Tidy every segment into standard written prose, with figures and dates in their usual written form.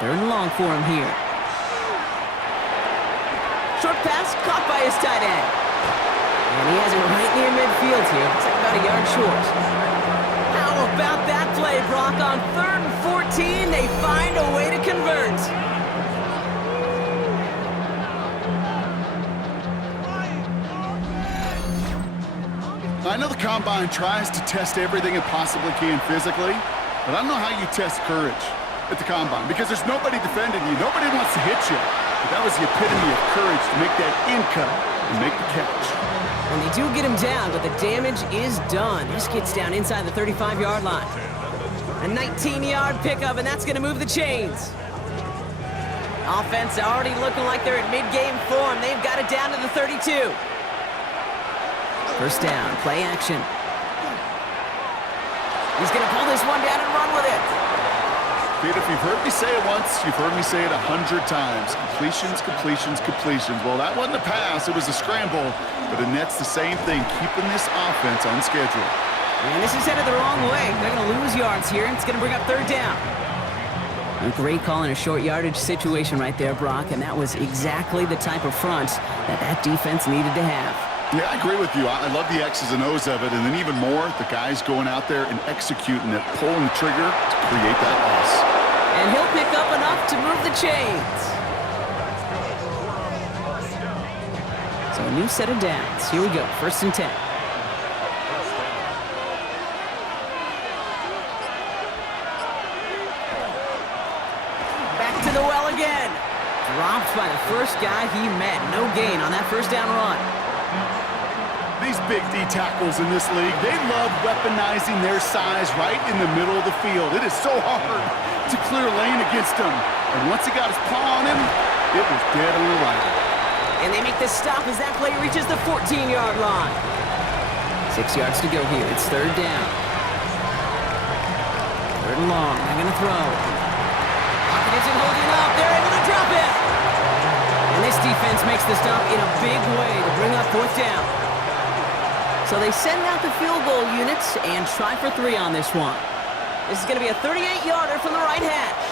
Third and long for him here. Short pass caught by his tight end. And he has it right near midfield here. Looks like about a yard short. How about that play, Brock? On 3rd and 14, they find a way to convert. I know the Combine tries to test everything it possibly can physically, but I don't know how you test courage at the Combine because there's nobody defending you. Nobody wants to hit you. But that was the epitome of courage to make that in cut and make the catch. And they do get him down, but the damage is done. This gets down inside the 35-yard line. A 19-yard pickup, and that's going to move the chains. Offense already looking like they're at mid-game form. They've got it down to the 32. First down, play action. He's going to pull this one down and run with it. Pete, if you've heard me say it once, you've heard me say it 100 times. Completions, completions, completions. Well, that wasn't a pass. It was a scramble. But it nets the same thing, keeping this offense on schedule. And this is headed the wrong way. They're going to lose yards here, and it's going to bring up third down. A great call in a short yardage situation right there, Brock, and that was exactly the type of front that that defense needed to have. Yeah, I agree with you. I love the X's and O's of it, and then even more, the guys going out there and executing it, pulling the trigger to create that loss. And he'll pick up enough to move the chains. So a new set of downs. Here we go, 1st and 10. Back to the well again. Dropped by the first guy he met. No gain on that first down run. These big D tackles in this league, they love weaponizing their size right in the middle of the field. It is so hard to clear lane against him. And once he got his paw on him, it was dead on arrival. And they make the stop as that play reaches the 14-yard line. 6 yards to go here. It's third down. Third and long. They're going to throw. Pocket isn't holding up. They're able to drop it. And this defense makes the stop in a big way to bring up 4th down. So they send out the field goal units and try for 3 on this one. This is going to be a 38-yarder from the right hash.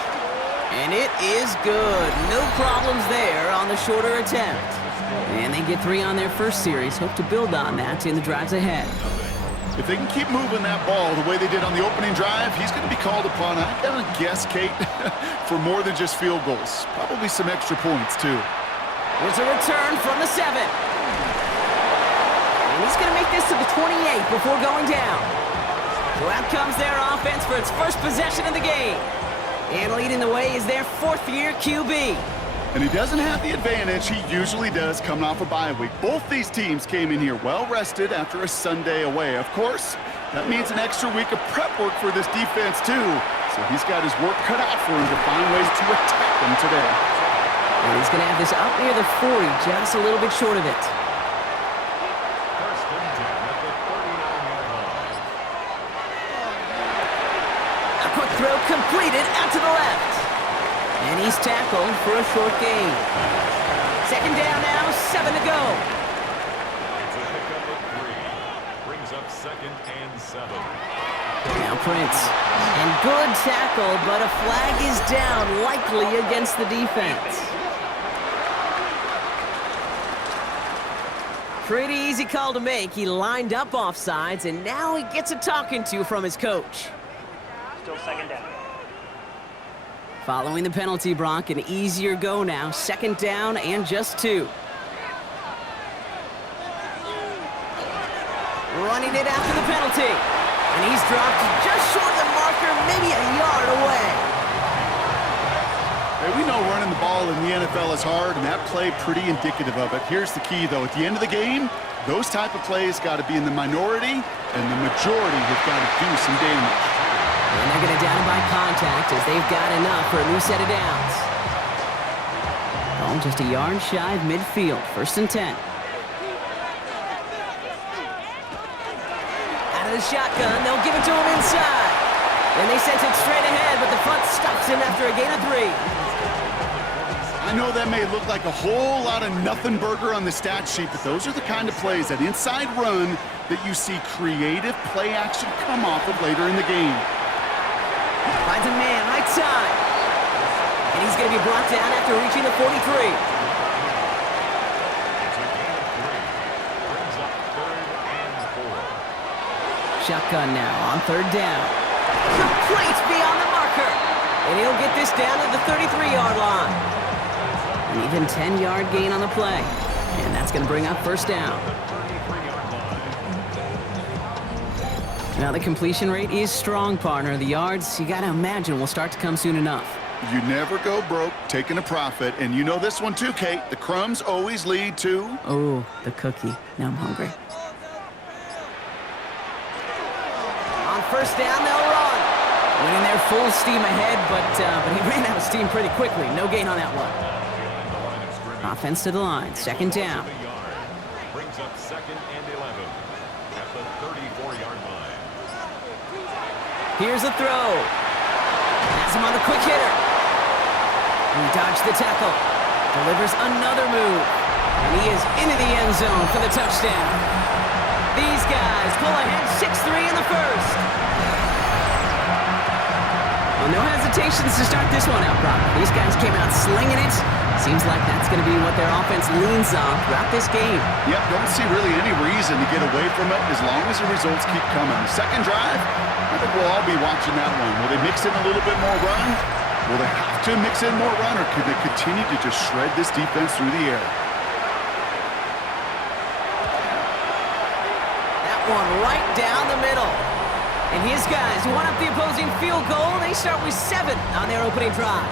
And it is good. No problems there on the shorter attempt. And they get 3 on their first series. Hope to build on that in the drives ahead. If they can keep moving that ball the way they did on the opening drive, he's going to be called upon, I gotta guess, Kate, for more than just field goals. Probably some extra points, too. There's a return from the 7. And he's going to make this to the 28 before going down. So out comes their offense for its first possession of the game. And leading the way is their 4th-year QB. And he doesn't have the advantage he usually does coming off a bye week. Both these teams came in here well-rested after a Sunday away. Of course, that means an extra week of prep work for this defense, too. So he's got his work cut out for him to find ways to attack them today. And he's going to have this up near the 40, just a little bit short of it. Throw completed out to the left. And he's tackled for a short gain. 2nd down now, 7 to go. It's a pickup of 3. Brings up 2nd and 7. Now Prince. And good tackle, but a flag is down, likely against the defense. Pretty easy call to make. He lined up offsides, and now he gets a talking to from his coach. Still 2nd down. Following the penalty, Brock, an easier go now. 2nd down and just 2. Running it after the penalty. And he's dropped just short of the marker, maybe a yard away. Hey, we know running the ball in the NFL is hard, and that play pretty indicative of it. Here's the key, though. At the end of the game, those type of plays got to be in the minority, and the majority have got to do some damage. And they're going to down him by contact as they've got enough for a new set of downs. Ball just a yard shy of midfield. 1st and 10. Out of the shotgun, they'll give it to him inside. And they sent it straight ahead, but the front stops him after a gain of 3. I know that may look like a whole lot of nothing burger on the stat sheet, but those are the kind of plays, that inside run, that you see creative play action come off of later in the game. Finds a man right side. And he he's going to be brought down after reaching the 43. It's a gain of 3. Brings up 3rd and 4. Shotgun now on 3rd down. Complete beyond the marker. And he'll get this down to the 33-yard line. An even 10-yard gain on the play. And that's going to bring up 1st down. Now the completion rate is strong, partner. The yards, you got to imagine, will start to come soon enough. You never go broke taking a profit, and you know this one too, Kate. The crumbs always lead to... Oh, the cookie. Now I'm hungry. On 1st down, they'll run. Winning their full steam ahead, but he ran out of steam pretty quickly. No gain on that one. Offense to the line. 2nd down. Brings up 2nd and 11 at the 34-yard line. Here's a throw. Has him on the quick hitter. He dodged the tackle. Delivers another move. And he is into the end zone for the touchdown. These guys pull ahead 6-3 in the 1st. Well, no hesitations to start this one out, Brock. These guys came out slinging it. Seems like that's going to be what their offense leans on throughout this game. Yep, don't see really any reason to get away from it as long as the results keep coming. The 2nd drive, I think we'll all be watching that one. Will they mix in a little bit more run? Will they have to mix in more run, or could they continue to just shred this defense through the air? That one right down the middle. And his guys want up the opposing field goal. They start with 7 on their opening drive.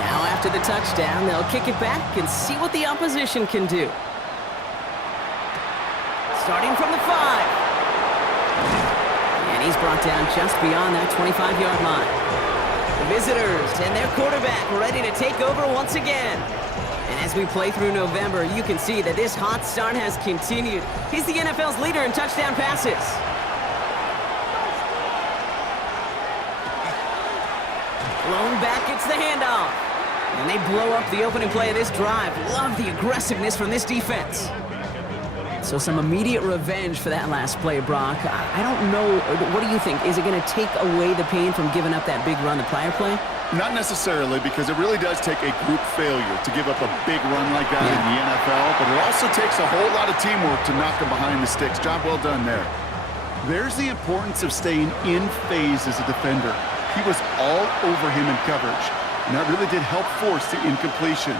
Now after the touchdown, they'll kick it back and see what the opposition can do. Starting from the 5. And he's brought down just beyond that 25-yard line. The visitors and their quarterback ready to take over once again. And as we play through November, you can see that this hot start has continued. He's the NFL's leader in touchdown passes. Blown back, it's the handoff. And they blow up the opening play of this drive. Love the aggressiveness from this defense. So some immediate revenge for that last play, Brock. I don't know, what do you think? Is it going to take away the pain from giving up that big run the prior play? Not necessarily, because it really does take a group failure to give up a big run like that in the NFL, but it also takes a whole lot of teamwork to knock them behind the sticks. Job well done there. There's the importance of staying in phase as a defender. He was all over him in coverage, and that really did help force the incompletion.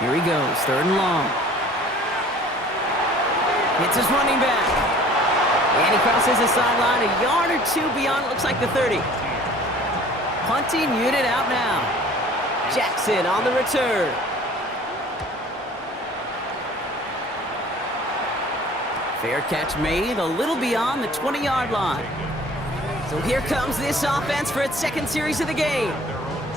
Here he goes, 3rd and long. Hits his running back. And he crosses the sideline a yard or 2 beyond, looks like the 30. Punting unit out now. Jackson on the return. Fair catch made a little beyond the 20-yard line. So here comes this offense for its 2nd series of the game.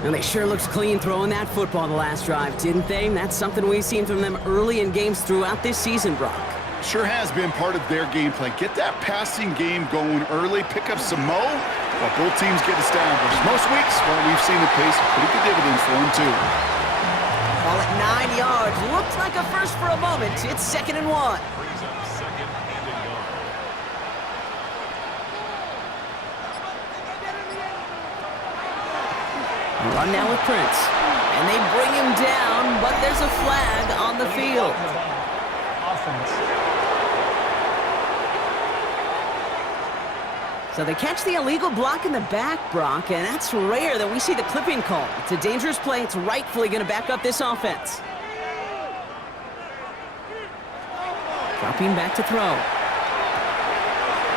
And they sure looked clean throwing that football the last drive, didn't they? That's something we've seen from them early in games throughout this season, Brock. Sure has been part of their game plan. Get that passing game going early, pick up some mo, while both teams get established. Most weeks, well, we've seen it pay some pretty good dividends for them, too. Call it 9 yards. Looked like a first for a moment. It's 2nd and 1. Brings up 2nd and a yard. Run now with Prince. And they bring him down, but there's a flag on the field. So they catch the illegal block in the back, Brock, and that's rare that we see the clipping call. It's a dangerous play. It's rightfully going to back up this offense. Dropping back to throw.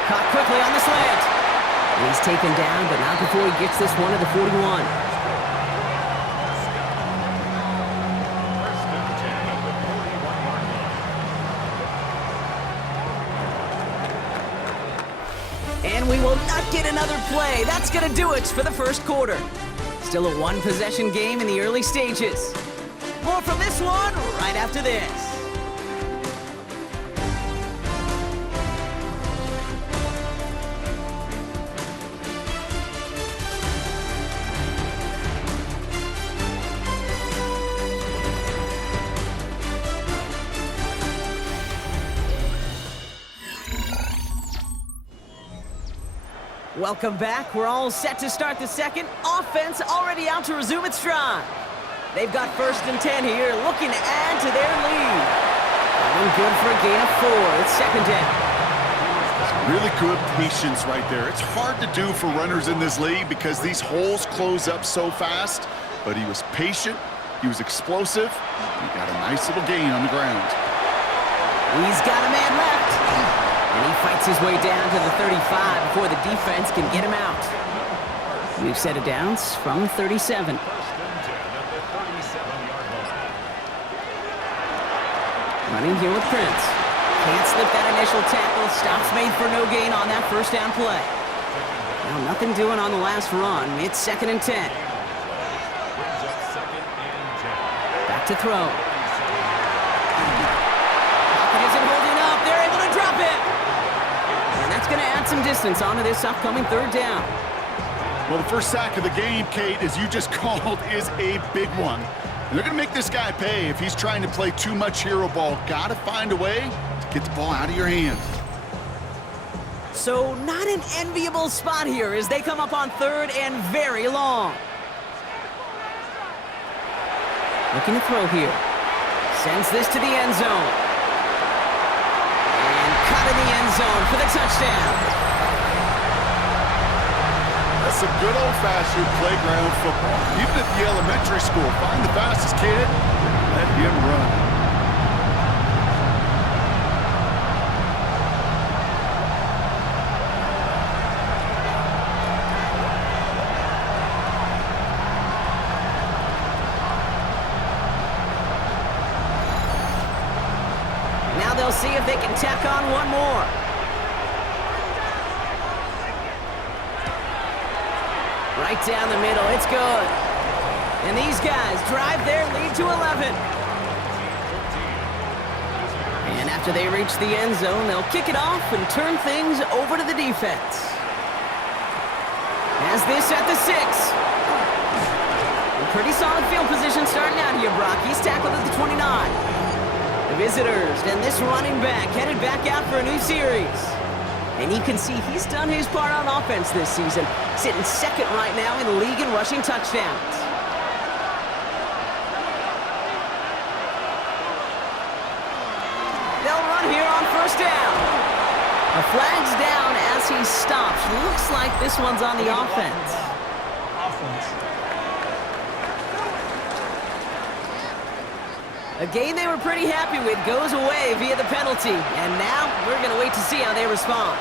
Caught quickly on the slant. And he's taken down, but not before he gets this one to the 41. And we will not get another play. That's going to do it for the 1st quarter. Still a 1-possession game in the early stages. More from this one right after this. Welcome back. We're all set to start the second. Offense already out to resume its stride. They've got 1st and 10 here, looking to add to their lead. And good for a gain of 4. It's 2nd down. Really good patience right there. It's hard to do for runners in this league because these holes close up so fast. But he was patient, he was explosive, he got a nice little gain on the ground. He's got a man left. And he fights his way down to the 35 before the defense can get him out. We've set it down from 37. Running here with Prince. Can't slip that initial tackle. Stops made for no gain on that 1st down play. Now nothing doing on the last run. It's 2nd and 10. Back to throw. Pocket isn't holding up. They're able to drop it. And that's going to add some distance onto this upcoming 3rd down. Well, the first sack of the game, Kate, as you just called, is a big one. And they're going to make this guy pay if he's trying to play too much hero ball. Got to find a way to get the ball out of your hand. So not an enviable spot here as they come up on 3rd and very long. Looking to throw here. Sends this to the end zone. And caught in the end zone for the touchdown. That's some good old-fashioned playground football. Even at the elementary school, find the fastest kid, let him run. Now they'll see if they can tack on one more. Right down the middle, it's good. And these guys drive their lead to 11. And after they reach the end zone, they'll kick it off and turn things over to the defense. Has this at the 6. A pretty solid field position starting out here, Brock. He's tackled at the 29. The visitors and this running back headed back out for a new series. And you can see he's done his part on offense this season, sitting 2nd right now in the league in rushing touchdowns. They'll run here on 1st down. A flag's down as he stops. Looks like this one's on the offense. A game they were pretty happy with goes away via the penalty. And now we're going to wait to see how they respond.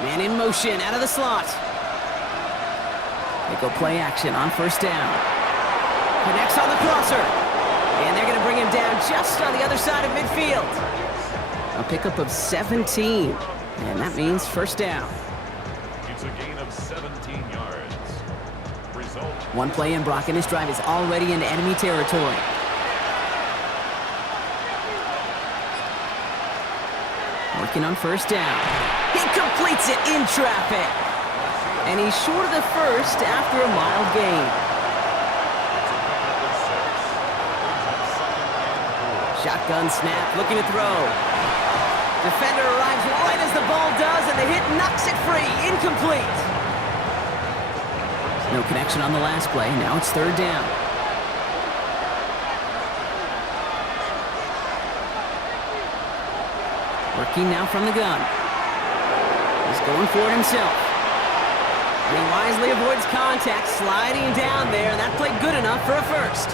Man in motion out of the slot. They go play action on 1st down. Connects on the crosser. And they're going to bring him down just on the other side of midfield. A pickup of 17. And that means 1st down. It's a gain of 17 yards. Result. One play in, Brock, and his drive is already into enemy territory. Working on 1st down. He completes it in traffic. And he's short of the 1st after a mild gain. Shotgun snap, looking to throw. Defender arrives right as the ball does, and the hit knocks it free. Incomplete. No connection on the last play. Now it's 3rd down. Working now from the gun. He's going for it himself. And he wisely avoids contact, sliding down there, and that played good enough for a 1st.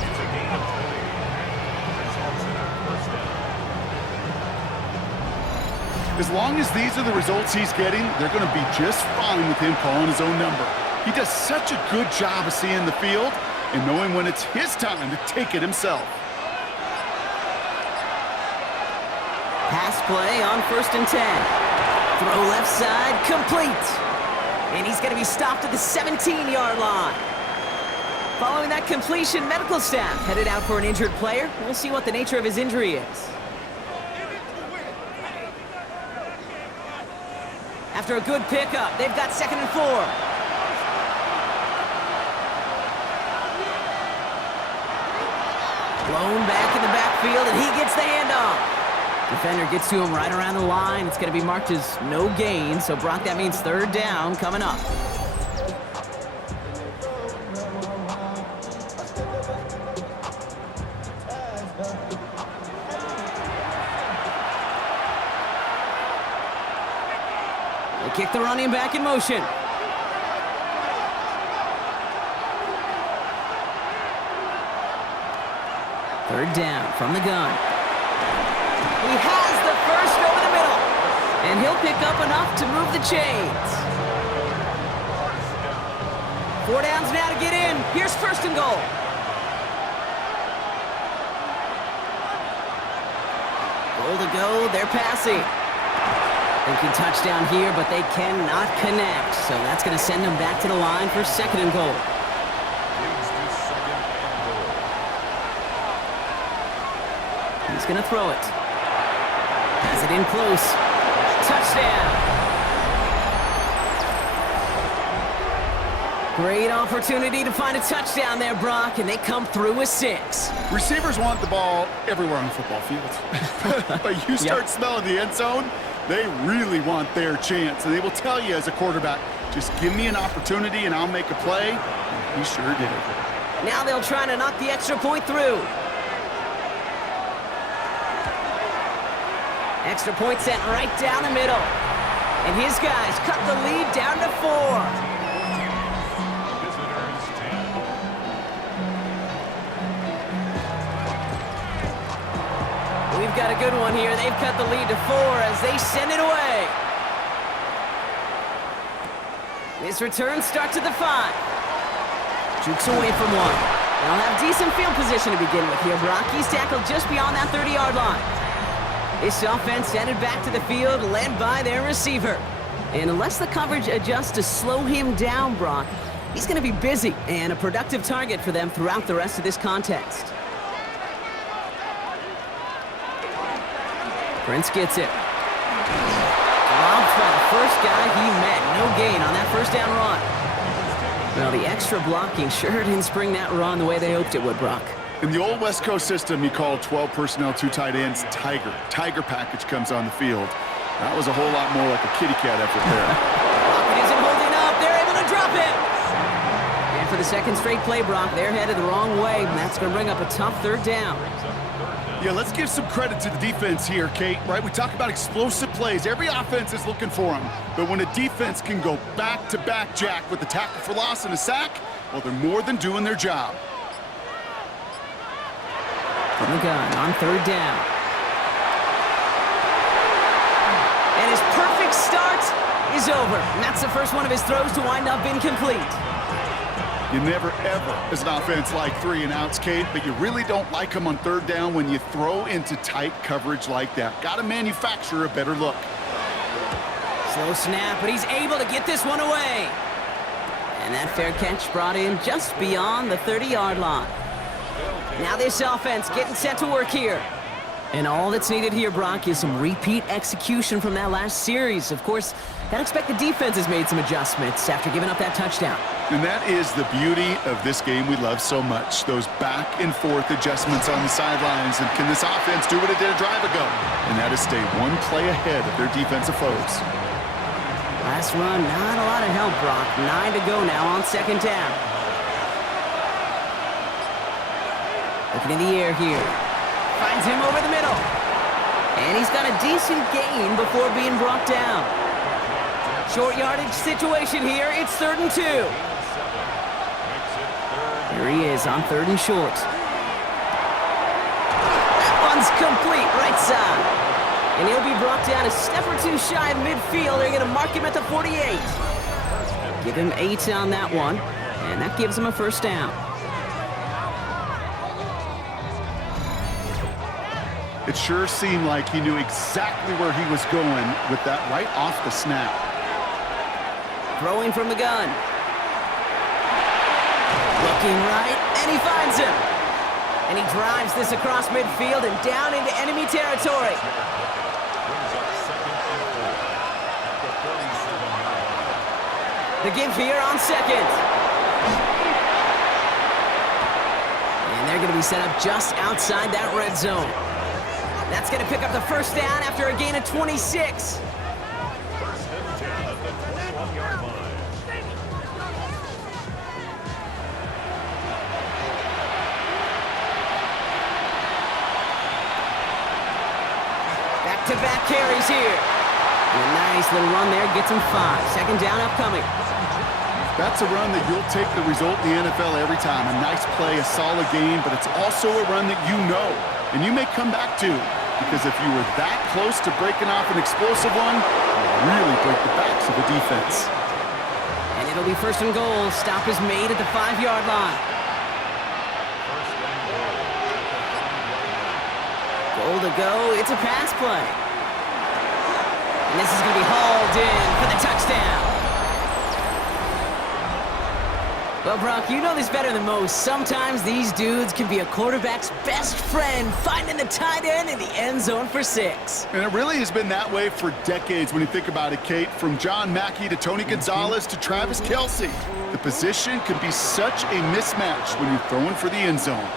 It's a gain of 20. Results in a 1st down. As long as these are the results he's getting, they're going to be just fine with him calling his own number. He does such a good job of seeing the field and knowing when it's his time to take it himself. Pass play on 1st and 10. Throw left side, complete. And he's going to be stopped at the 17-yard line. Following that completion, medical staff headed out for an injured player. We'll see what the nature of his injury is. After a good pickup, they've got 2nd and 4. Blown back in the backfield, and he gets the handoff. Defender gets to him right around the line. It's going to be marked as no gain. So, Brock, that means third down coming up. They kick the running back in motion. Third down from the gun. He has the first over the middle. And he'll pick up enough to move the chains. 4 downs now to get in. Here's first and goal. Goal to go. They're passing. Thinking touchdown here, but they cannot connect. So that's going to send them back to the line for second and goal. He's going to throw it. Has it in close. Touchdown. Great opportunity to find a touchdown there, Brock, and they come through with 6. Receivers want the ball everywhere on the football field. But you start smelling the end zone, they really want their chance. And they will tell you as a quarterback, just give me an opportunity and I'll make a play. And he sure did. Now they'll try to knock the extra point through. Extra point sent right down the middle. And his guys cut the lead down to 4. We've got a good one here. They've cut the lead to 4 as they send it away. This return starts at the 5. Jukes away from 1. They'll have decent field position to begin with here. Brock, he's tackled just beyond that 30-yard line. This offense headed back to the field, led by their receiver. And unless the coverage adjusts to slow him down, Brock, he's going to be busy and a productive target for them throughout the rest of this contest. Prince gets it. Robbed by the first guy he met. No gain on that first down run. Well, the extra blocking sure didn't spring that run the way they hoped it would, Brock. In the old West Coast system, you called 12 personnel, 2 tight ends, Tiger. Tiger package comes on the field. That was a whole lot more like a kitty cat effort there. Pocket isn't holding up. They're able to drop it. And for the second straight play, Brock, they're headed the wrong way, and that's going to bring up a tough third down. Yeah, let's give some credit to the defense here, Kate, right? We talk about explosive plays. Every offense is looking for them. But when a defense can go back-to-back, Jack, with a tackle for loss and a sack, well, they're more than doing their job. From the gun on third down. And his perfect start is over. And that's the first one of his throws to wind up incomplete. You never, ever, as an offense, like 3 and outs, Kate, but you really don't like them on third down when you throw into tight coverage like that. Got to manufacture a better look. Slow snap, but he's able to get this one away. And that fair catch brought in just beyond the 30-yard line. Now this offense getting set to work here. And all that's needed here, Brock, is some repeat execution from that last series. Of course, I'd expect the defense has made some adjustments after giving up that touchdown. And that is the beauty of this game we love so much. Those back-and-forth adjustments on the sidelines. And can this offense do what it did a drive ago? And that is stay one play ahead of their defensive foes. Last run, not a lot of help, Brock. 9 to go now on second down. Looking in the air here. Finds him over the middle. And he's got a decent gain before being brought down. Short yardage situation here. It's 3rd and 2. Here he is on 3rd and short. That one's complete, right side. And he'll be brought down a step or 2 shy of midfield. They're going to mark him at the 48. Give him 8 on that one. And that gives him a first down. It sure seemed like he knew exactly where he was going with that right off the snap. Throwing from the gun. Looking right, and he finds him. And he drives this across midfield and down into enemy territory. The give here on second. And they're going to be set up just outside that red zone. That's going to pick up the first down after a gain of 26. First and 10 at the 21-yard line. Back-to-back carries here. And a nice little run there gets him 5. Second down upcoming. That's a run that you'll take the result in the NFL every time. A nice play, a solid game, but it's also a run that you know and you may come back to, because if you were that close to breaking off an explosive one, you'll really break the backs of the defense. And it'll be first and goal. Stop is made at the 5-yard line. Goal to go. It's a pass play. And this is going to be hauled in for the touchdown. Well, Brock, you know this better than most. Sometimes these dudes can be a quarterback's best friend, finding the tight end in the end zone for 6. And it really has been that way for decades when you think about it, Kate. From John Mackey to Tony Gonzalez to Travis Kelce. The position can be such a mismatch when you're throwing for the end zone.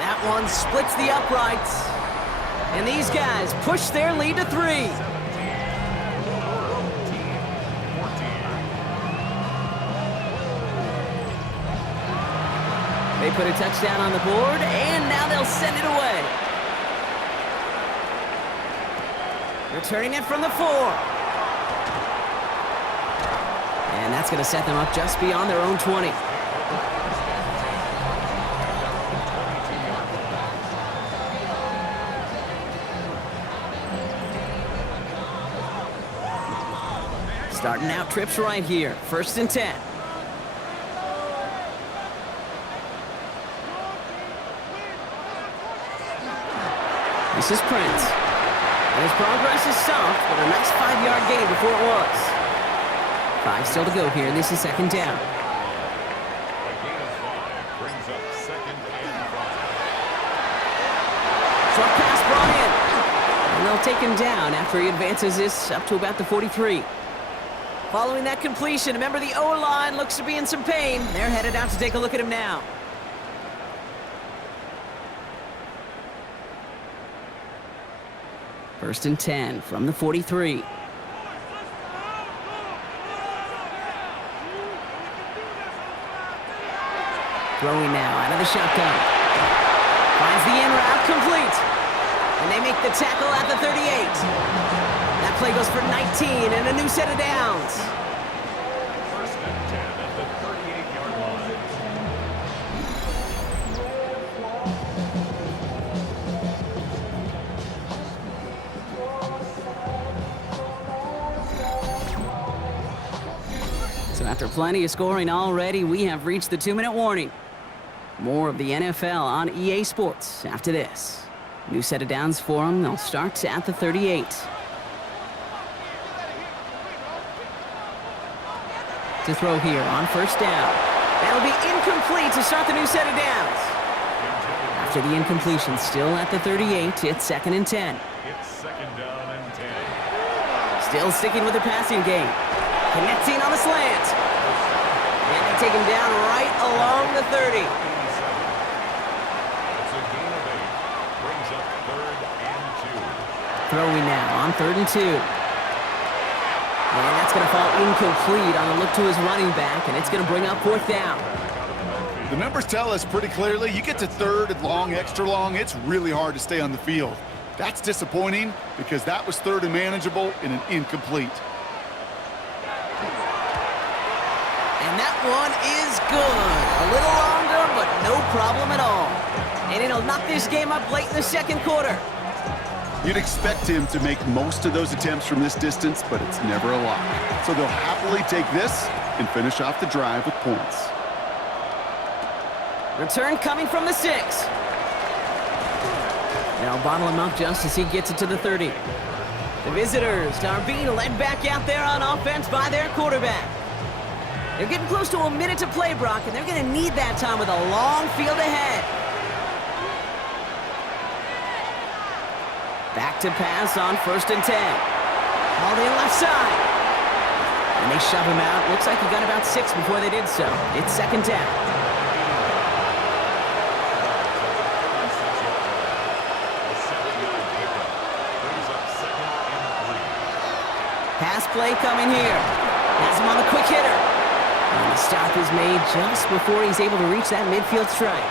That one splits the uprights. And these guys push their lead to 3. They put a touchdown on the board, and now they'll send it away. Returning it from the 4. And that's going to set them up just beyond their own 20. Starting out trips right here. First and 10. This is Prince. And his progress is soft, but a nice 5-yard gain before it was. 5 still to go here. This is second down. A gain of 5 brings up second and 5. Short pass brought in. And they'll take him down after he advances this up to about the 43. Following that completion, remember the O-line looks to be in some pain. They're headed out to take a look at him now. First and 10 from the 43. Throwing now out of the shotgun. Finds the in route complete. And they make the tackle at the 38. That play goes for 19 and a new set of downs. First and 10 at the 38-yard line. So after plenty of scoring already, we have reached the 2-minute warning. More of the NFL on EA Sports after this. New set of downs for them. They'll start at the 38. To throw here on first down. That'll be incomplete to start the new set of downs. After the incompletion, still at the 38, it's second and 10. It's second down and 10. Still sticking with the passing game. Connecting on the slant. And they take him down right along the 30. It's a gain of 8. Brings up third and 2. Throwing now on 3rd and 2. And that's going to fall incomplete on a look to his running back, and it's going to bring up 4th down. The numbers tell us pretty clearly, you get to 3rd and long, extra long, it's really hard to stay on the field. That's disappointing because that was 3rd and manageable in an incomplete. And that one is good. A little longer, but no problem at all. And it'll knock this game up late in the second quarter. You'd expect him to make most of those attempts from this distance, but it's never a lock. So they'll happily take this and finish off the drive with points. Return coming from the 6. They'll bottle him up just as he gets it to the 30. The visitors are being led back out there on offense by their quarterback. They're getting close to a minute to play, Brock, and they're going to need that time with a long field ahead. Back to pass on 1st and 10. Hauled in left side. And they shove him out. Looks like he got about 6 before they did so. It's second down. Pass play coming here. Has him on the quick hitter. And the stop is made just before he's able to reach that midfield strike.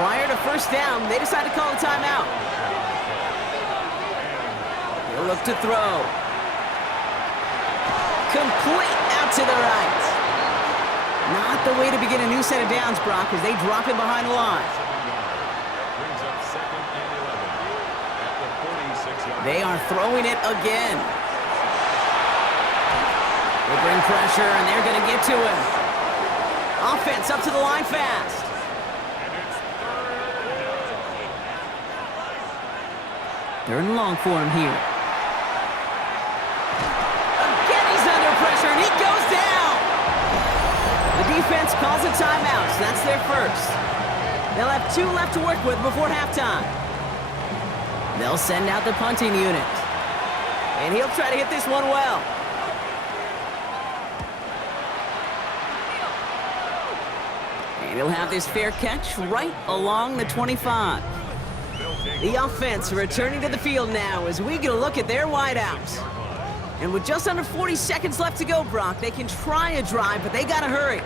Prior to first down, they decide to call a timeout. He'll look to throw. Complete out to the right. Not the way to begin a new set of downs, Brock, as they drop it behind the line. Brings up 2nd and 11 at the 46-yard. They are throwing it again. They bring pressure, and they're going to get to him. Offense up to the line fast. Third and long for him here. Again, he's under pressure, and he goes down. The defense calls a timeout, so that's their first. They'll have 2 left to work with before halftime. They'll send out the punting unit. And he'll try to hit this one well. And he'll have this fair catch right along the 25. The offense returning to the field now as we get a look at their wideouts. And with just under 40 seconds left to go, Brock, they can try a drive, but they got to hurry.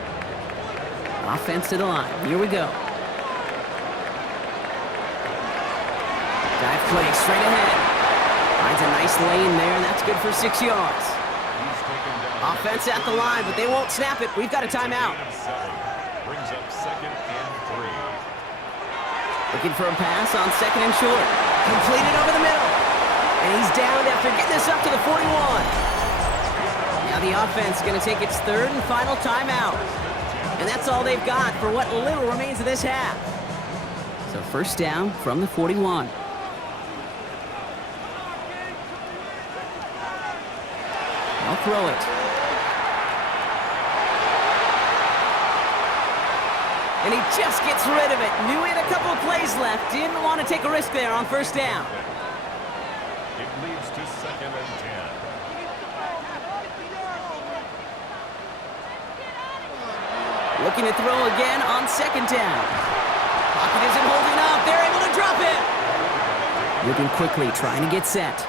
Offense to the line. Here we go. Dive play straight ahead. Finds a nice lane there, and that's good for 6 yards. Offense at the line, but they won't snap it. We've got a timeout. Brings up 2nd and 3. Looking for a pass on 2nd and short. Completed over the middle. And he's down after getting this up to the 41. Now the offense is going to take its 3rd and final timeout. And that's all they've got for what little remains of this half. So first down from the 41. I'll throw it. And he just gets rid of it. Knew he had a couple of plays left. Didn't want to take a risk there on first down. It leads to 2nd and 10. Looking to throw again on 2nd down. Pocket isn't holding up. They're able to drop it. Moving quickly, trying to get set.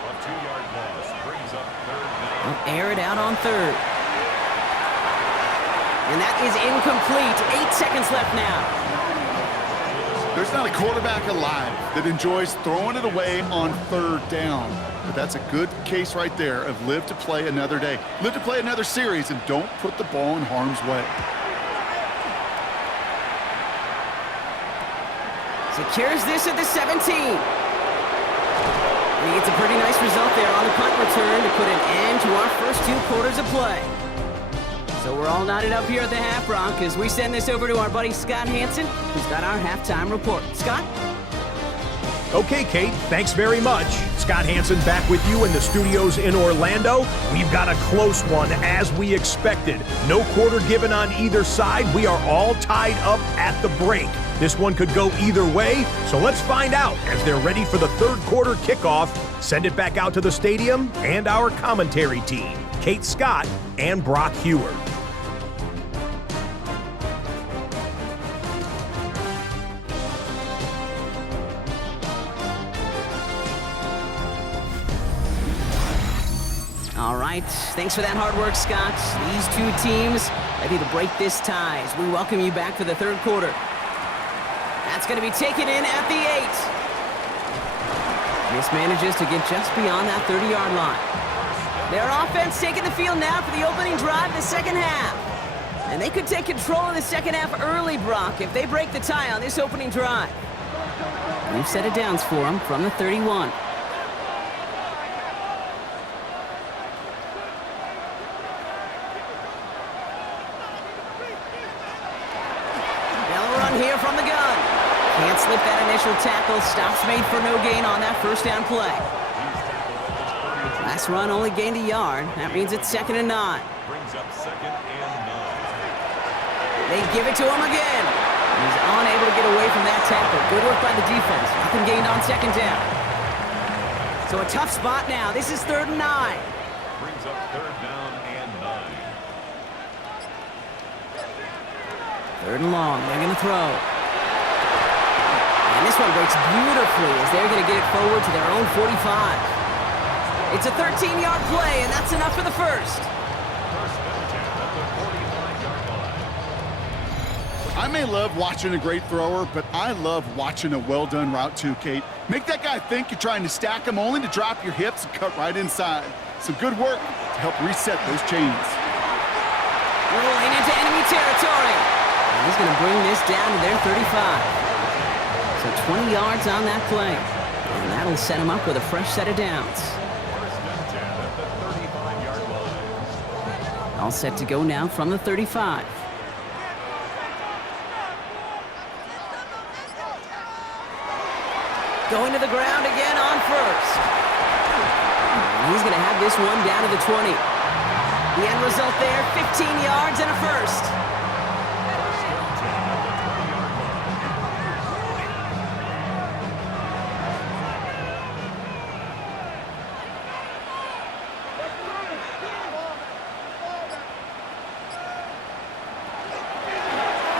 A 2-yard loss brings up 3rd down. They'll air it out on 3rd. And that is incomplete. 8 seconds left now. There's not a quarterback alive that enjoys throwing it away on 3rd down. But that's a good case right there of live to play another day. Live to play another series and don't put the ball in harm's way. Secures this at the 17. And he gets a pretty nice result there on the punt return to put an end to our first 2 quarters of play. So we're all knotted up here at the half, Brock, as we send this over to our buddy Scott Hansen, who's got our halftime report. Scott? Okay, Kate, thanks very much. Scott Hansen back with you in the studios in Orlando. We've got a close one, as we expected. No quarter given on either side. We are all tied up at the break. This one could go either way, so let's find out as they're ready for the 3rd quarter kickoff. Send it back out to the stadium and our commentary team, Kate Scott and Brock Heward. All right, thanks for that hard work, Scott. These 2 teams ready to break this tie as we welcome you back for the 3rd quarter. That's going to be taken in at the 8. This manages to get just beyond that 30-yard line. Their offense taking the field now for the opening drive of the 2nd half. And they could take control of the 2nd half early, Brock, if they break the tie on this opening drive. We've set it downs for them from the 31. Here from the gun. Can't slip that initial tackle. Stops made for no gain on that first down play. Last run only gained a yard. That means it's 2nd and 9. Brings up 2nd and 9. They give it to him again. He's unable to get away from that tackle. Good work by the defense. Nothing gained on 2nd down. So a tough spot now. This is 3rd and 9. Brings up 3rd down and 9. 3rd and long. They're going to throw. And And this one breaks beautifully as they're going to get it forward to their own 45. It's a 13-yard play, and that's enough for the first. I may love watching a great thrower, but I love watching a well-done route too, Kate. Make that guy think you're trying to stack him only to drop your hips and cut right inside. Some good work to help reset those chains. Rolling into enemy territory. And he's going to bring this down to their 35. So 20 yards on that play. And that'll set him up with a fresh set of downs. All set to go now from the 35. Going to the ground again on first. And he's going to have this one down to the 20. The end result there, 15 yards and a first.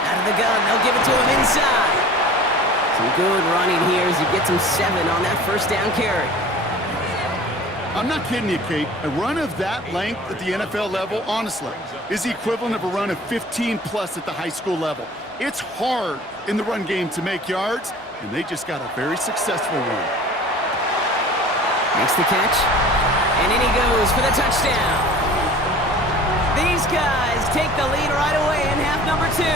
Out of the gun, they'll give it to him inside. Some good running here as he gets him 7 on that first down carry. I'm not kidding you, Kate. A run of that length at the NFL level, honestly, is the equivalent of a run of 15-plus at the high school level. It's hard in the run game to make yards, and they just got a very successful one. Makes the catch, and in he goes for the touchdown. These guys take the lead right away in half number 2.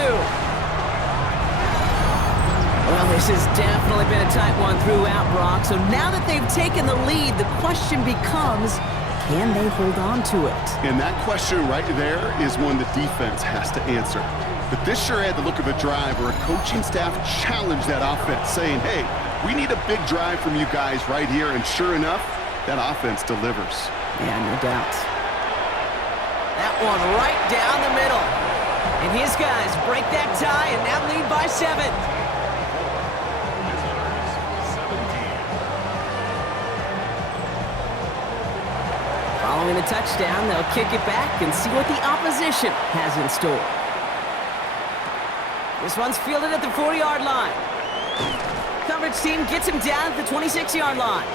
Well, this has definitely been a tight one throughout, Brock. So now that they've taken the lead, the question becomes, can they hold on to it? And that question right there is one the defense has to answer. But this sure had the look of a drive where a coaching staff challenged that offense, saying, hey, we need a big drive from you guys right here. And sure enough, that offense delivers. Yeah, no doubt. That one right down the middle. And his guys break that tie and now lead by 7. Following the touchdown, they'll kick it back and see what the opposition has in store. This one's fielded at the 40-yard line. Coverage team gets him down at the 26-yard line.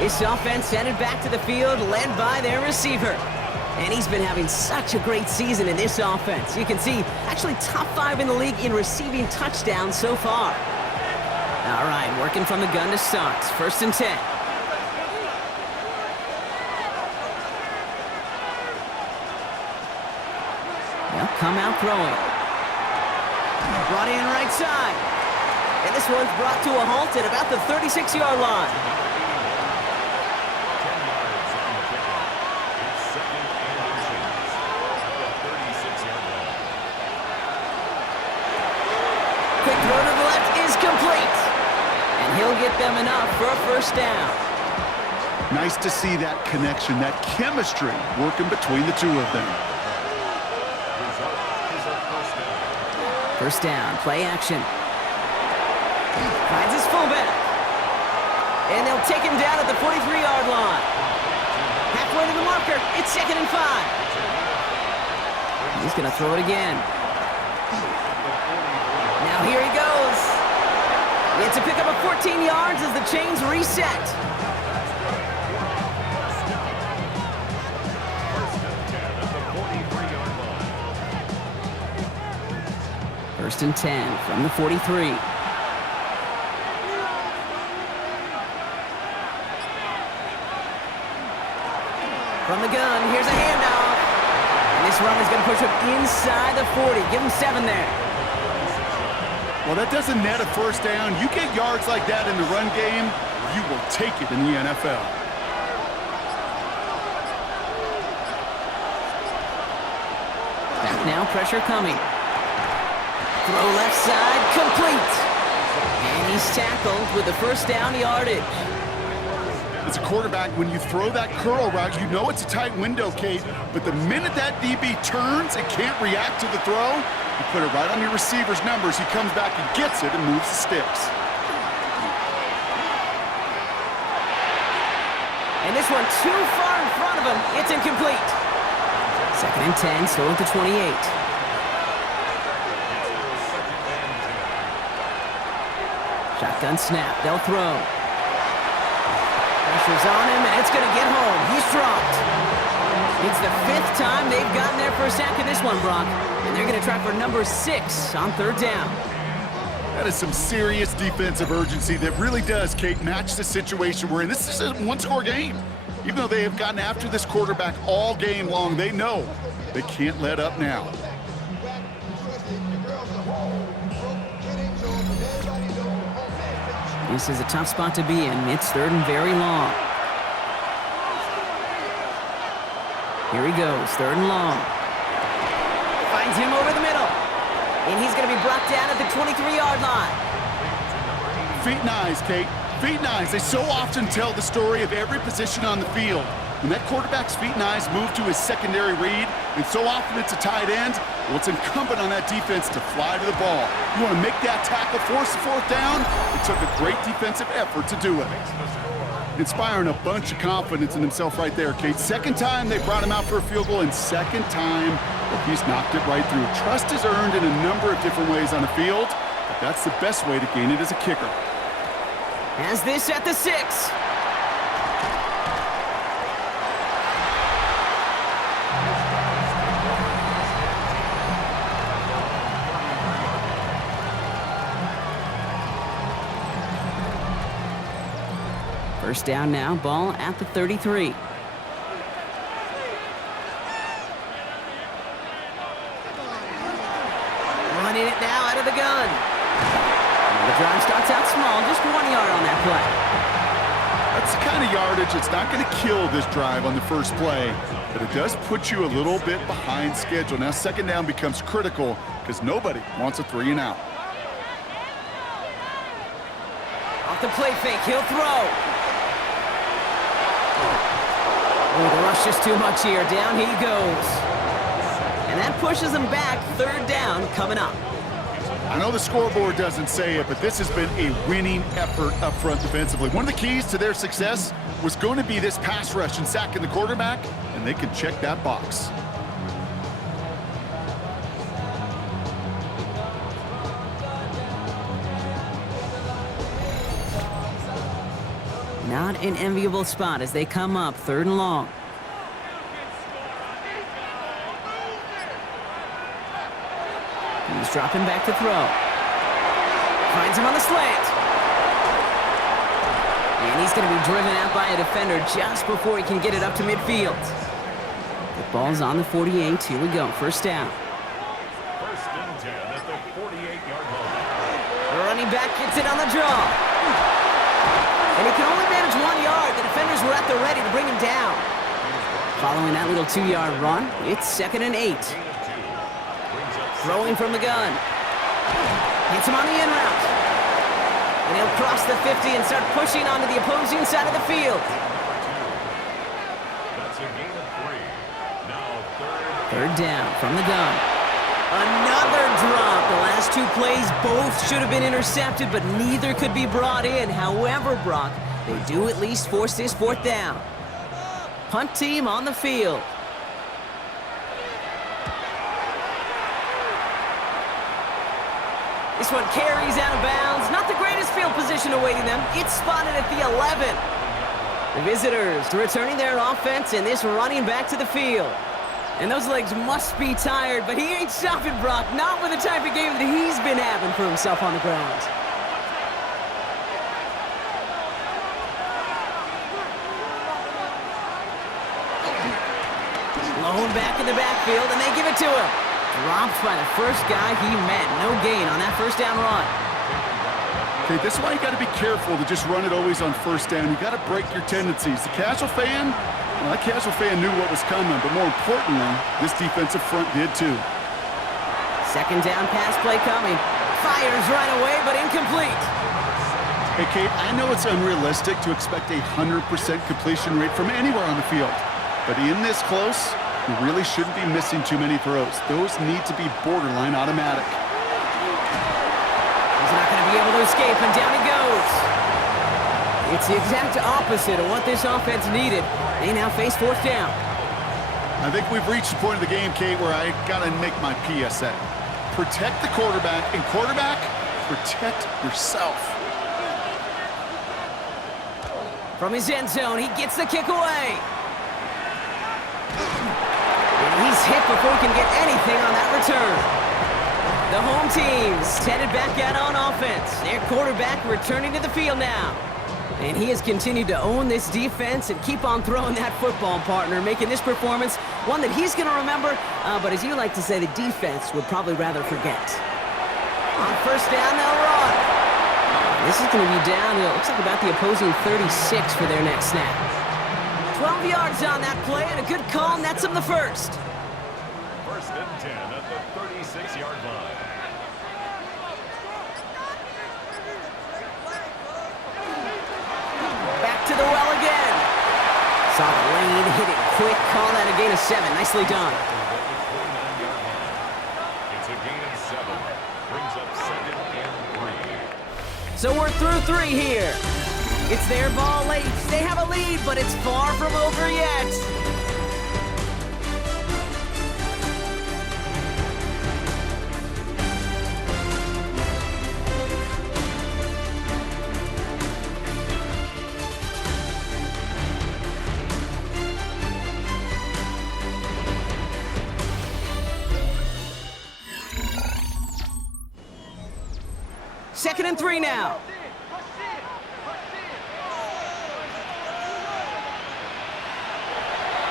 This offense headed back to the field, led by their receiver. And he's been having such a great season in this offense. You can see, actually top 5 in the league in receiving touchdowns so far. All right, working from the gun to start. 1st and 10. They'll come out throwing. Brought in right side. And this one's brought to a halt at about the 36-yard line. Quick throw to the left is complete. And he'll get them enough for a first down. Nice to see that connection, that chemistry working between the two of them. First down, play action. Finds his fullback. And they'll take him down at the 43-yard line. Halfway to the marker, it's 2nd and 5. He's going to throw it again. Now here he goes. It's a pickup of 14 yards as the chains reset. First and 10 from the 43. From the gun, here's a handoff. And this run is going to push him inside the 40. Give him 7 there. Well, that doesn't net a first down. You get yards like that in the run game, you will take it in the NFL. Back now, pressure coming. Throw left side, complete. And he's tackled with the first down yardage. As a quarterback, when you throw that curl route, you know it's a tight window, Kate. But the minute that DB turns and can't react to the throw, you put it right on your receiver's numbers. He comes back and gets it and moves the sticks. And this one too far in front of him. It's incomplete. 2nd and 10, still at the 28. Shotgun snap. They'll throw. Pressure's on him, and it's going to get home. He's dropped. It's the 5th time they've gotten there for a sack in this one, Brock. And they're going to try for number 6 on 3rd down. That is some serious defensive urgency that really does, Kate, match the situation we're in. This is a one-score game. Even though they have gotten after this quarterback all game long, they know they can't let up now. This is a tough spot to be in. It's 3rd and very long. Here he goes, 3rd and long. Finds him over the middle. And he's going to be brought down at the 23-yard line. Feet and eyes, Kate. Feet and eyes. They so often tell the story of every position on the field. When that quarterback's feet and eyes move to his secondary read, and so often it's a tight end, well, it's incumbent on that defense to fly to the ball. You want to make that tackle, force the 4th down? It took a great defensive effort to do it. Inspiring a bunch of confidence in himself right there, Kate. 2nd time they brought him out for a field goal, and 2nd time he's knocked it right through. Trust is earned in a number of different ways on the field, but that's the best way to gain it as a kicker. Has this at the 6. First down now, ball at the 33. Running it now out of the gun. The drive starts out small, just 1 yard on that play. That's the kind of yardage that's not going to kill this drive on the first play, but it does put you a little bit behind schedule. Now 2nd down becomes critical because nobody wants a 3 and out. Off the play fake, he'll throw. Oh, the rush is too much here. Down he goes. And that pushes him back. 3rd down coming up. I know the scoreboard doesn't say it, but this has been a winning effort up front defensively. One of the keys to their success was going to be this pass rush and sacking the quarterback, and they can check that box. Not an enviable spot as they come up 3rd and long. He's dropping back to throw. Finds him on the slant. And he's going to be driven out by a defender just before he can get it up to midfield. The ball's on the 48. Here we go. 1st down. 1st and 10 at the 48-yard line. The running back gets it on the draw. And he can only manage 1 yard. The defenders were at the ready to bring him down. Following that little 2-yard run, it's 2nd and 8. Throwing from the gun. Hits him on the in route. And he'll cross the 50 and start pushing onto the opposing side of the field. That's a gain of 3. Now 3rd down from the gun. Another drop. The last 2 plays both should have been intercepted, but neither could be brought in. However, Brock, they do at least force this 4th down. Punt team on the field. This one carries out of bounds. Not the greatest field position awaiting them. It's spotted at the 11. The visitors returning their offense and this running back to the field. And those legs must be tired, but he ain't stopping, Brock. Not with the type of game that he's been having for himself on the ground. Blown back in the backfield, and they give it to him. Dropped by the first guy he met. No gain on that 1st down run. Okay, this is why you got to be careful to just run it always on 1st down. You got to break your tendencies. The casual fan, well, that casual fan knew what was coming, but more importantly, this defensive front did too. 2nd down pass play coming. Fires right away, but incomplete. Hey, Kate, I know it's unrealistic to expect a 100% completion rate from anywhere on the field, but in this close, you really shouldn't be missing too many throws. Those need to be borderline automatic. He's not going to be able to escape, and down he goes. It's the exact opposite of what this offense needed. They now face 4th down. I think we've reached the point of the game, Kate, where I got to make my PSA. Protect the quarterback, and quarterback, protect yourself. From his end zone, he gets the kick away. And he's hit before he can get anything on that return. The home team's headed back out on offense. Their quarterback returning to the field now. And he has continued to own this defense and keep on throwing that football, partner, making this performance one that he's going to remember, but as you like to say, the defense would probably rather forget. On first down, they'll run. This is going to be down, it looks like about the opposing 36 for their next snap. 12 yards on that play, and a good call nets them the first. First and 10 at the 36-yard line. Back to the well again. Saw the lane, hit it quick, call that a gain of 7. Nicely done. It's a gain of 7. Brings up second and 3. So we're through 3 here. It's their ball late. They have a lead, but it's far from over yet. Second and 3 now.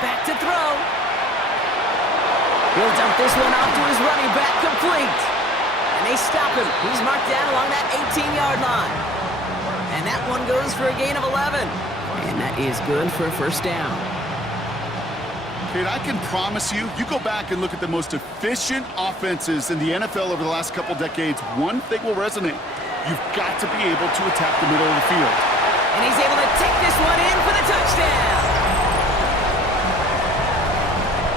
Back to throw. He'll dump this one off to his running back, complete. And they stop him. He's marked down along that 18-yard line. And that one goes for a gain of 11. And that is good for a first down. Kate, I can promise you, you go back and look at the most efficient offenses in the NFL over the last couple decades, one thing will resonate. You've got to be able to attack the middle of the field. And he's able to take this one in for the touchdown.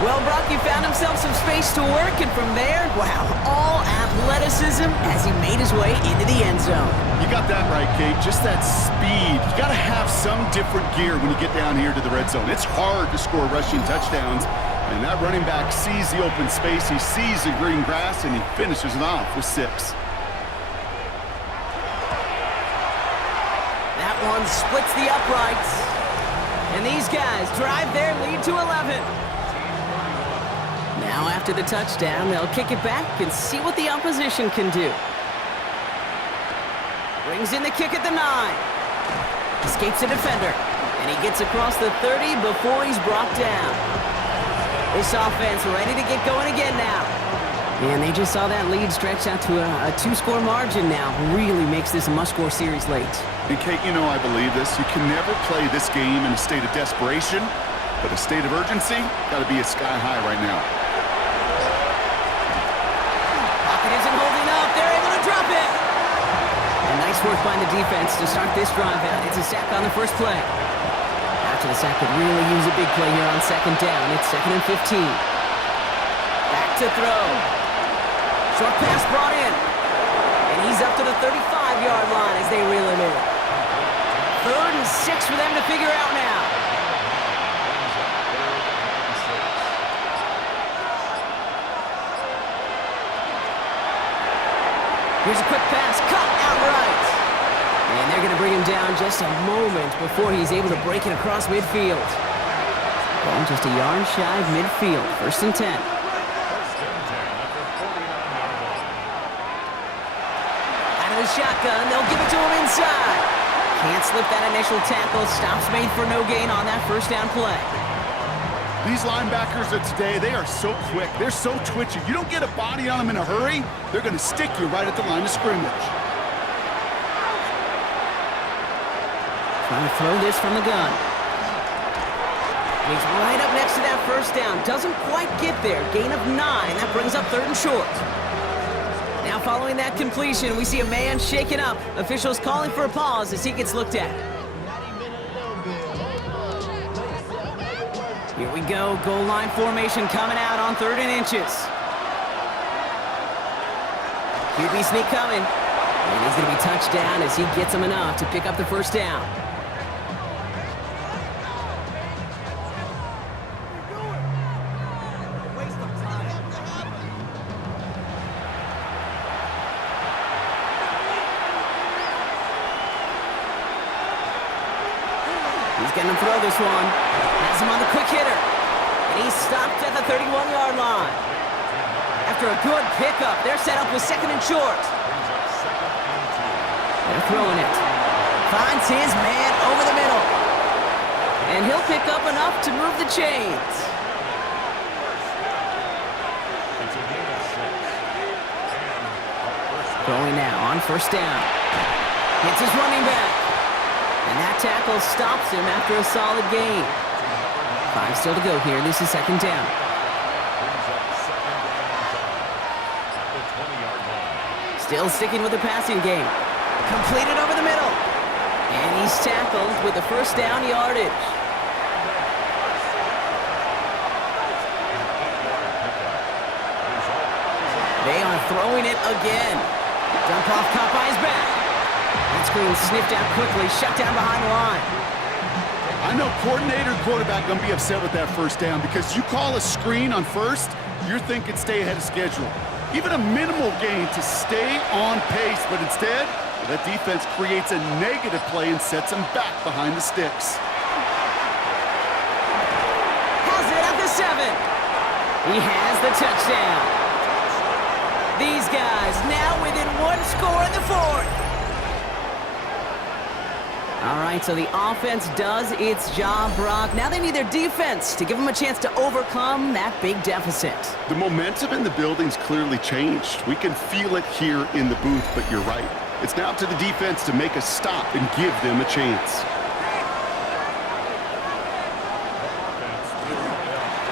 Well, Brock, he found himself some space to work, and from there, wow, all athleticism as he made his way into the end zone. You got that right, Kate. Just that speed. You got to have some different gear when you get down here to the red zone. It's hard to score rushing touchdowns, and that running back sees the open space, he sees the green grass, and he finishes it off with 6. That one splits the uprights, and these guys drive their lead to 11. Now after the touchdown, they'll kick it back and see what the opposition can do. Brings in the kick at the 9. Escapes a defender, and he gets across the 30 before he's brought down. This offense ready to get going again now. And they just saw that lead stretch out to a 2-score margin now. Really makes this a must-score series late. And Kate, you know I believe this. You can never play this game in a state of desperation, but a state of urgency got to be a sky high right now. Isn't holding up. They're able to drop it. And nice work by the defense to start this drive out. It's a sack on the first play. After the sack could really use a big play here on second down. It's second and 15. Back to throw. Short pass brought in. And he's up to the 35-yard line as they reel him in. 3rd and 6 for them to figure out now. Here's a quick pass, caught outright. And they're going to bring him down just a moment before he's able to break it across midfield. Going just a yard shy of midfield, 1st and 10. First and 10 at the 49-yard line. Out of the shotgun, they'll give it to him inside. Can't slip that initial tackle. Stops made for no gain on that first down play. These linebackers of today, they are so quick. They're so twitchy. You don't get a body on them in a hurry, they're going to stick you right at the line of scrimmage. Trying to throw this from the gun. He's right up next to that first down. Doesn't quite get there. Gain of 9. That brings up 3rd and short. Now following that completion, we see a man shaken up. Officials calling for a pause as he gets looked at. Here we go, goal line formation coming out on 3rd and inches. QB sneak coming. And he's going to be touched down as he gets him enough to pick up the first down. He's going to throw this one. Has him on the quick hitter. And he's stopped at the 31-yard line. After a good pickup, they're set up with second and short. They're throwing it. Finds his man over the middle. And he'll pick up enough to move the chains. Throwing now on first down. Hits his running back. And that tackle stops him after a solid gain. 5 still to go here. This is second down. Still sticking with the passing game. Completed over the middle. And he's tackled with the first down yardage. They are throwing it again. Jump off caught by his back. That screen sniffed out quickly, shut down behind the line. I know coordinator and quarterback going to be upset with that first down because you call a screen on first, you're thinking stay ahead of schedule. Even a minimal gain to stay on pace, but instead, that defense creates a negative play and sets them back behind the sticks. Has it at the 7. He has the touchdown. These guys now within 1 score in the 4th. All right, so the offense does its job, Brock. Now they need their defense to give them a chance to overcome that big deficit. The momentum in the building's clearly changed. We can feel it here in the booth, but you're right. It's now up to the defense to make a stop and give them a chance.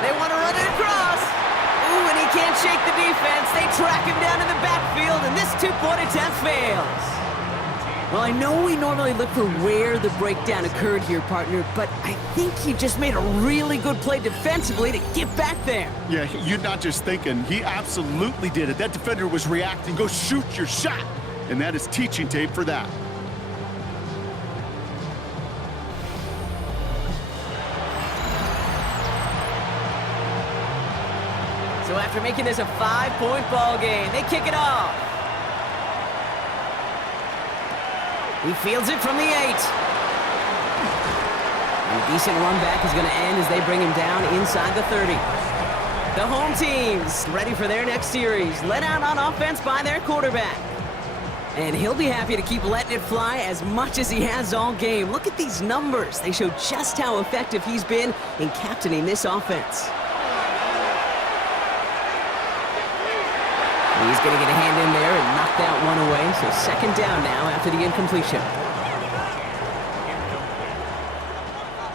They want to run it across. Ooh, and he can't shake the defense. They track him down in the backfield, and this 2-point attempt fails. Well, I know we normally look for where the breakdown occurred here, partner, but I think he just made a really good play defensively to get back there. Yeah, you're not just thinking. He absolutely did it. That defender was reacting. Go shoot your shot. And that is teaching tape for that. So after making this a 5-point ball game, they kick it off. He fields it from the 8. And a decent run back is going to end as they bring him down inside the 30. The home team's ready for their next series, led out on offense by their quarterback. And he'll be happy to keep letting it fly as much as he has all game. Look at these numbers. They show just how effective he's been in captaining this offense. He's going to get a hand in there and knock that one away. So second down now after the incompletion.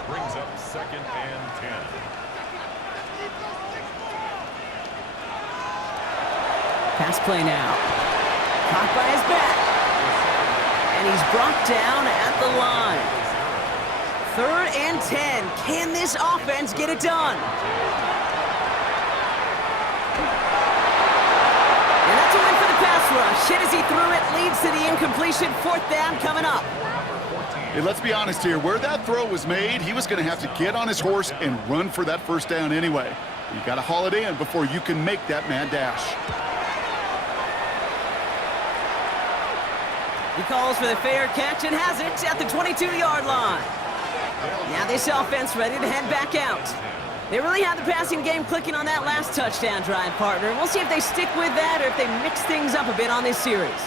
Brings up second and 10. Pass play now. Caught by his back. And he's brought down at the line. 3rd and 10. Can this offense get it done? And that's a win for the pass rush. Hit as he threw it, leads to the incompletion. 4th down coming up. Hey, let's be honest here. Where that throw was made, he was going to have to get on his horse and run for that first down anyway. You got to haul it in before you can make that mad dash. He calls for the fair catch and has it at the 22-yard line. Now this offense ready to head back out. They really had the passing game clicking on that last touchdown drive, partner. We'll see if they stick with that or if they mix things up a bit on this series.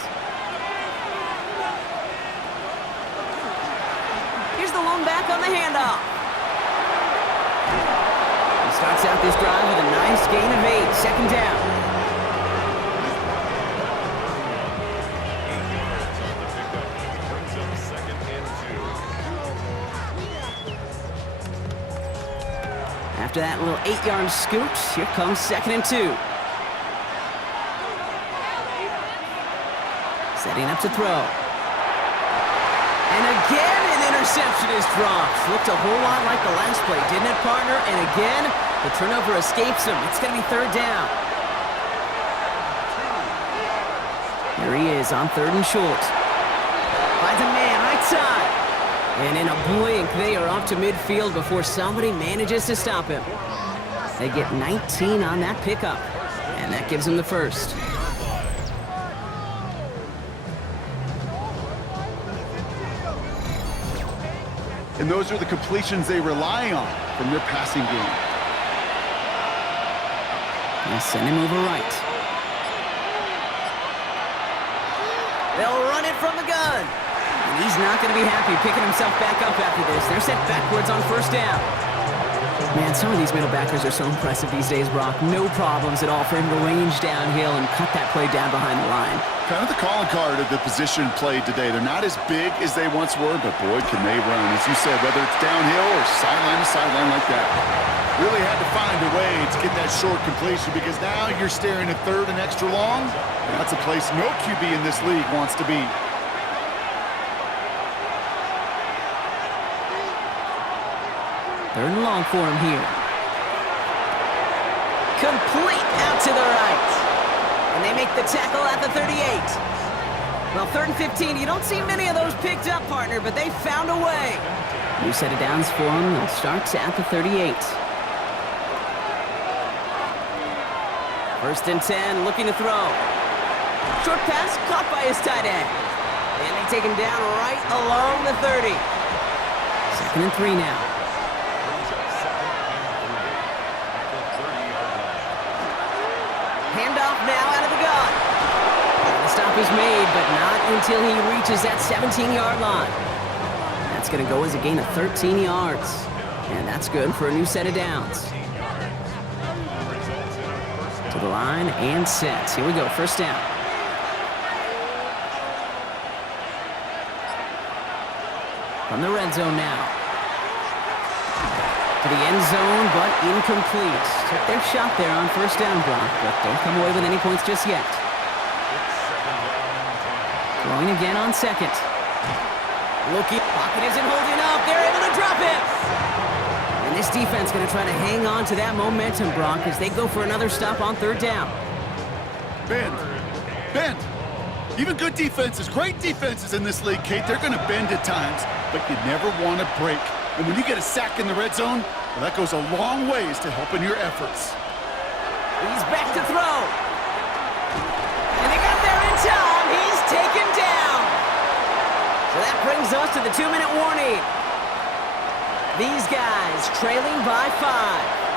Here's the lone back on the handoff. He starts out this drive with a nice gain of 8, second down. After that little 8-yard scoot, here comes second and 2. Setting up to throw. And again, an interception is dropped. Looked a whole lot like the last play, didn't it, partner? And again, the turnover escapes him. It's going to be 3rd down. Here he is on 3rd and short. Finds a man right side. And in a blink, they are off to midfield before somebody manages to stop him. They get 19 on that pickup, and that gives them the first. and those are the completions they rely on from their passing game. They'll send him over right. They'll run it from the gun. And he's not going to be happy picking himself back up after this. They're sent backwards on first down. Man, some of these middle backers are so impressive these days, Brock. No problems at all for him to range downhill and cut that play down behind the line. Kind of the calling card of the position played today. They're not as big as they once were, but boy, can they run. As you said, whether it's downhill or sideline to sideline like that. Really had to find a way to get that short completion because now you're staring at third and extra long. That's a place no QB in this league wants to be. Third and long for him here. Complete out to the right. And they make the tackle at the 38. Well, 3rd and 15, you don't see many of those picked up, partner, but they found a way. New set of downs for him. They'll start at the 38. 1st and 10, looking to throw. Short pass caught by his tight end. And they take him down right along the 30. 2nd and 3 now. Handoff now out of the gun. The stop is made, but not until he reaches that 17-yard line. That's going to go as a gain of 13 yards. And that's good for a new set of downs. To the line and set. Here we go, 1st down. From the red zone now. To the end zone, but incomplete. Took their shot there on 1st down, Brock, but don't come away with any points just yet. Throwing again on 2nd. Looking, pocket isn't holding up. They're able to drop it. And this defense going to try to hang on to that momentum, Brock, as they go for another stop on 3rd down. Bend. Even good defenses, great defenses in this league, Kate, they're going to bend at times, but you never want to break. And when you get a sack in the red zone, well, that goes a long ways to helping your efforts. He's back to throw. And they got there in time. He's taken down. So that brings us to the 2-minute warning. These guys trailing by 5.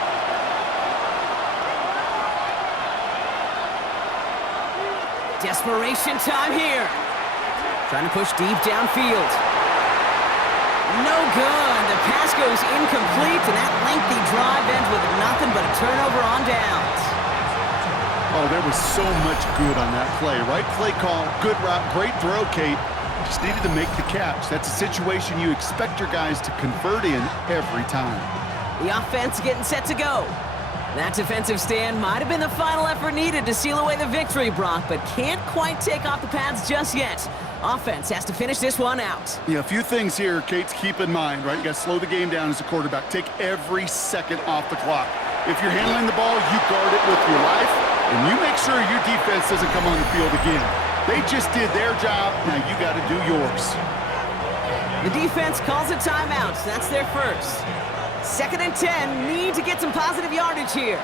Desperation time here. Trying to push deep downfield. No good. The pass goes incomplete, and that lengthy drive ends with nothing but a turnover on downs. Oh, there was so much good on that play. Right play call, good route, great throw, Kate. Just needed to make the catch. That's a situation you expect your guys to convert in every time. The offense getting set to go. That defensive stand might have been the final effort needed to seal away the victory, Brock, but can't quite take off the pads just yet. Offense has to finish this one out. Yeah, a few things here, Kate, to keep in mind, right? You got to slow the game down as a quarterback. Take every second off the clock. If you're handling the ball, you guard it with your life, and you make sure your defense doesn't come on the field again. They just did their job. Now you got to do yours. The defense calls a timeout. That's their first. 2nd and 10. Need to get some positive yardage here.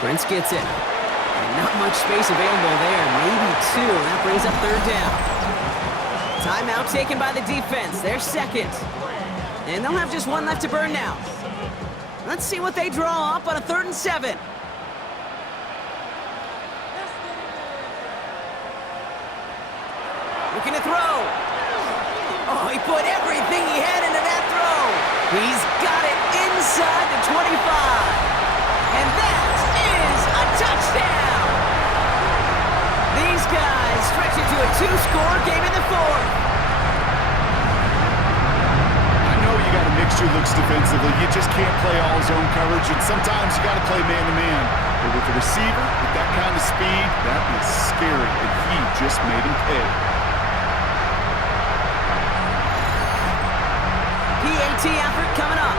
Prince gets it. And not much space available there. Maybe 2. That brings up 3rd down. Timeout taken by the defense. They're 2nd. And they'll have just 1 left to burn now. Let's see what they draw up on a 3rd and 7. Looking to throw. Oh, he put everything he had into that throw. He's got it inside the 25. And that is a touchdown. These guys stretch it to a 2-score game in the 4th. I know you got to mix your looks defensively. You just can't play all zone coverage, and sometimes you got to play man-to-man. But with the receiver, with that kind of speed, that is scary, and he just made him pay. PAT effort coming up.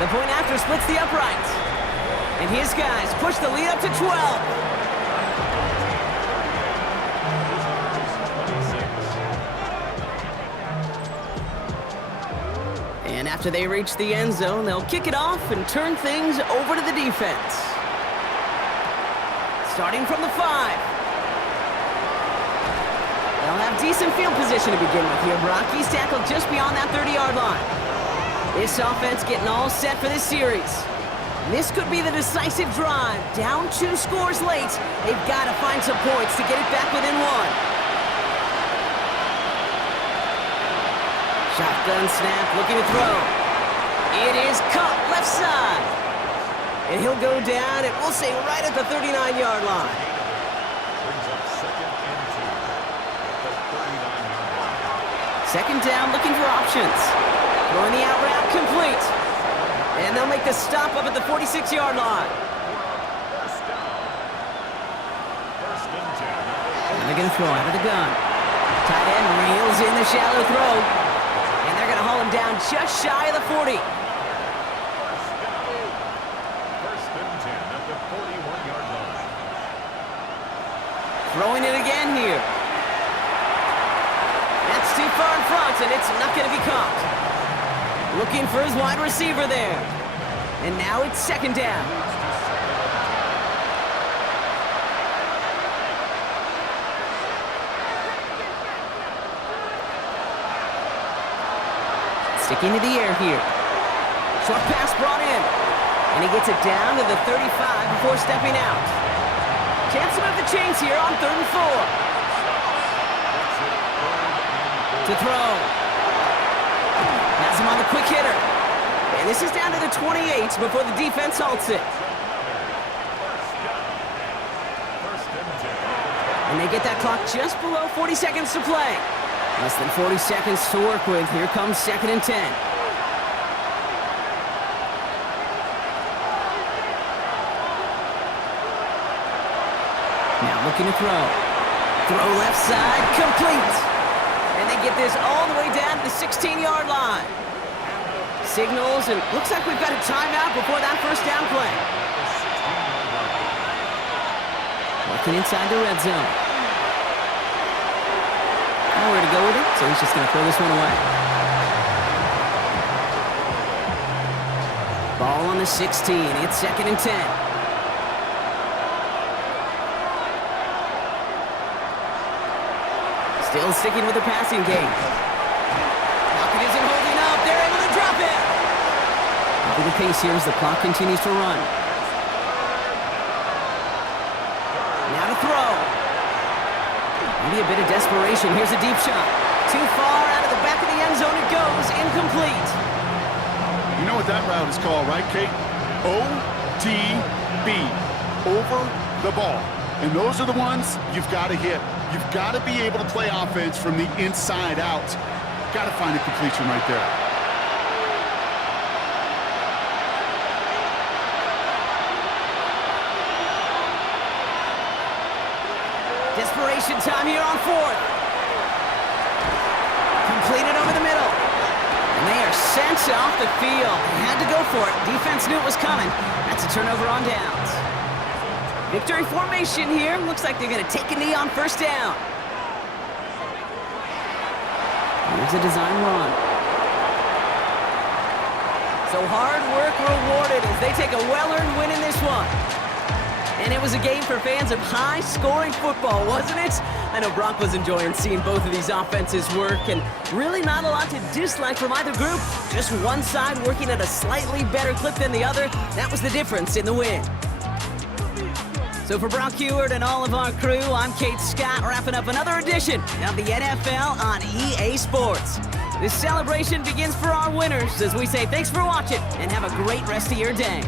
The point after splits the uprights. And his guys push the lead up to 12. And after they reach the end zone, they'll kick it off and turn things over to the defense. Starting from the 5. They'll have decent field position to begin with here, Brock. He's tackled just beyond that 30-yard line. This offense getting all set for this series. This could be the decisive drive. Down 2 scores late. They've got to find some points to get it back within 1. Shotgun snap, looking to throw. It is caught left side. And he'll go down, and we'll say right at the 39-yard line. Brings up second and 2 at the 39-yard line. Second down, looking for options. Throwing the out route, complete. And they'll make the stop up at the 46-yard line. First down. First and 10. And they're going to throw out of the gun. Tight end reels in the shallow throw. And they're going to haul him down just shy of the 40. First and 10 at the 41-yard line. Throwing it again here. That's too far in front, and it's not going to be caught. Looking for his wide receiver there. And now it's second down. Sticking to the air here. Short pass brought in. And he gets it down to the 35 before stepping out. Chance to move the chains here on 3rd and 4. To throw. Has him on the quick hitter. And this is down to the 28 before the defense halts it. And they get that clock just below 40 seconds to play. Less than 40 seconds to work with. Here comes second and 10. Now looking to throw. Throw left side, complete. And they get this all the way down to the 16-yard line. Signals, and looks like we've got a timeout before that first down play. Looking inside the red zone. Nowhere to go with it, so he's just going to throw this one away. Ball on the 16. It's second and 10. Still sticking with the passing game. Pocket isn't holding up. They're able to drop it. Up the pace here as the clock continues to run. Now to throw. Maybe a bit of desperation. Here's a deep shot. Too far out of the back of the end zone it goes. Incomplete. You know what that route is called, right, Kate? OTB. Over the ball. And those are the ones you've got to hit. You've got to be able to play offense from the inside out. Got to find a completion right there. Desperation time here on 4th. Completed over the middle. And they are sent off the field. They had to go for it. Defense knew it was coming. That's a turnover on downs. Victory formation here. Looks like they're going to take a knee on first down. Here's a design run. So hard work rewarded as they take a well-earned win in this one. And it was a game for fans of high-scoring football, wasn't it? I know Brock was enjoying seeing both of these offenses work, and really not a lot to dislike from either group. Just one side working at a slightly better clip than the other. That was the difference in the win. So for Brock Heward and all of our crew, I'm Kate Scott, wrapping up another edition of the NFL on EA Sports. This celebration begins for our winners as we say thanks for watching and have a great rest of your day.